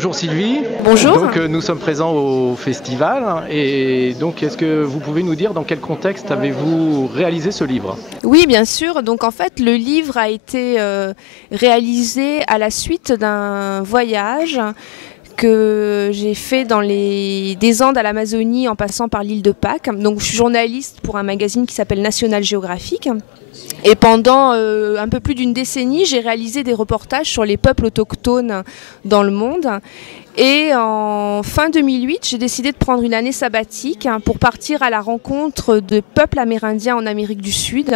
bonjour Sylvie. Bonjour. Donc nous sommes présents au festival et donc est-ce que vous pouvez nous dire dans quel contexte avez-vous réalisé ce livre? Oui, bien sûr. Donc en fait, le livre a été réalisé à la suite d'un voyage que j'ai fait dans des Andes à l'Amazonie en passant par l'île de Pâques. Donc je suis journaliste pour un magazine qui s'appelle National Geographic. Et pendant un peu plus d'une décennie, j'ai réalisé des reportages sur les peuples autochtones dans le monde. Et en fin 2008, j'ai décidé de prendre une année sabbatique pour partir à la rencontre de peuples amérindiens en Amérique du Sud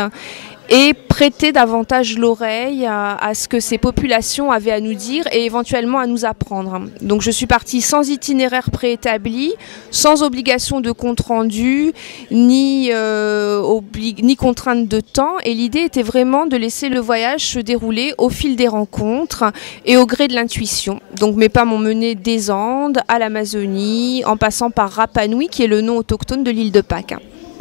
et prêter davantage l'oreille à ce que ces populations avaient à nous dire et éventuellement à nous apprendre. Donc je suis partie sans itinéraire préétabli, sans obligation de compte-rendu, ni contrainte de temps. Et l'idée était vraiment de laisser le voyage se dérouler au fil des rencontres et au gré de l'intuition. Donc mes pas m'ont mené des Andes à l'Amazonie, en passant par Rapa Nui, qui est le nom autochtone de l'île de Pâques.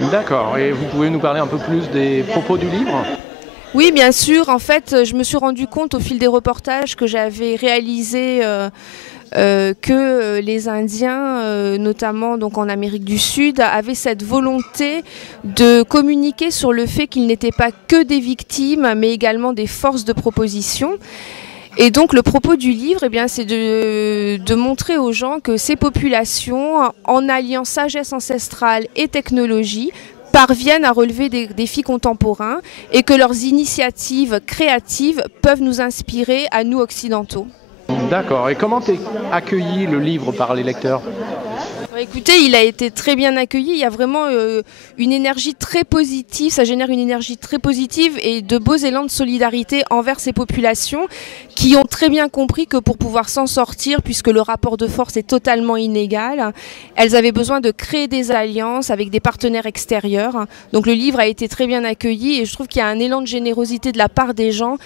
D'accord, et vous pouvez nous parler un peu plus des propos du livre? Oui, bien sûr. En fait, je me suis rendu compte au fil des reportages que j'avais réalisés que les Indiens, notamment donc en Amérique du Sud, avaient cette volonté de communiquer sur le fait qu'ils n'étaient pas que des victimes, mais également des forces de proposition. Et donc le propos du livre, eh bien, c'est de montrer aux gens que ces populations, en alliant sagesse ancestrale et technologie, parviennent à relever des défis contemporains et que leurs initiatives créatives peuvent nous inspirer à nous occidentaux. D'accord, et comment est accueilli le livre par les lecteurs? Écoutez, il a été très bien accueilli, il y a vraiment une énergie très positive, ça génère une énergie très positive et de beaux élans de solidarité envers ces populations qui ont très bien compris que pour pouvoir s'en sortir, puisque le rapport de force est totalement inégal, elles avaient besoin de créer des alliances avec des partenaires extérieurs. Donc le livre a été très bien accueilli et je trouve qu'il y a un élan de générosité de la part des gens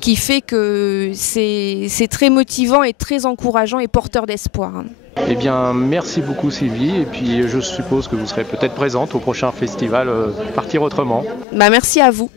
qui fait que c'est très motivant et très encourageant et porteur d'espoir. Eh bien, merci beaucoup Sylvie, et puis je suppose que vous serez peut-être présente au prochain festival Partir Autrement. Merci à vous.